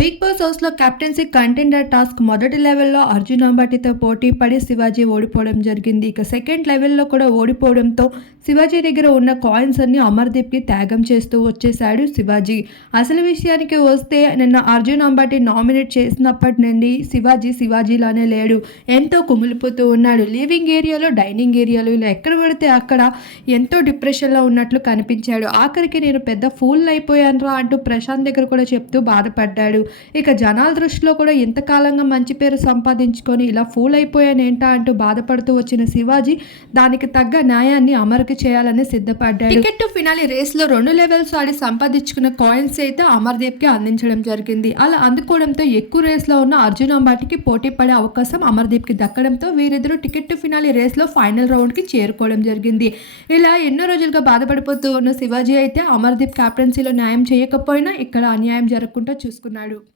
Big boss హౌస్లో captaincy contender task మొదటి లెవెల్లో అర్జున్ అంబాటితో పోటీ పడి శివాజీ ఓడిపోవడం జరిగింది. ఇక సెకండ్ లెవెల్లో కూడా ఓడిపోవడంతో శివాజీ దగ్గర ఉన్న కాయిన్స్ అన్ని అమర్దీప్కి త్యాగం చేస్తూ వచ్చేశాడు శివాజీ. అసలు విషయానికి వస్తే నిన్న అర్జున్ అంబాటి నామినేట్ చేసినప్పటి నుండి శివాజీ శివాజీలానే లేడు. ఎంతో కుమిలిపోతూ ఉన్నాడు. లివింగ్ ఏరియాలో డైనింగ్ ఏరియాలో ఇలా ఎక్కడ పడితే అక్కడ ఎంతో డిప్రెషన్లో ఉన్నట్లు కనిపించాడు. ఆఖరికి నేను పెద్ద ఫూల్ అయిపోయానురా అంటూ ప్రశాంత్ దగ్గర కూడా చెప్తూ బాధపడ్డాడు. ఇక జనాల దృష్టిలో కూడా ఇంతకాలంగా మంచి పేరు సంపాదించుకొని ఇలా ఫూల్ అయిపోయానేంటా అంటూ బాధపడుతూ వచ్చిన శివాజీ దానికి తగ్గ న్యాయాన్ని అమరుకు చేయాలని సిద్ధపడ్డాడు. టికెట్ టు ఫినాలి రేస్లో రెండు లెవెల్స్ ఆడి సంపాదించుకున్న కాయిన్స్ అయితే అమర్దీప్కి అందించడం జరిగింది. అలా అందుకోవడంతో ఎక్కువ రేస్లో ఉన్న అర్జున్ అంబాటికి పోటీ పడే అవకాశం అమర్దీప్కి దక్కడంతో వీరిద్దరూ టికెట్ టు ఫినాలి రేస్లో ఫైనల్ రౌండ్కి చేరుకోవడం జరిగింది. ఇలా ఎన్నో రోజులుగా బాధపడిపోతూ ఉన్న శివాజీ అయితే అమర్దీప్ క్యాప్టెన్సీలో న్యాయం చేయకపోయినా ఇక్కడ అన్యాయం జరగకుండా చూసుకున్నారు le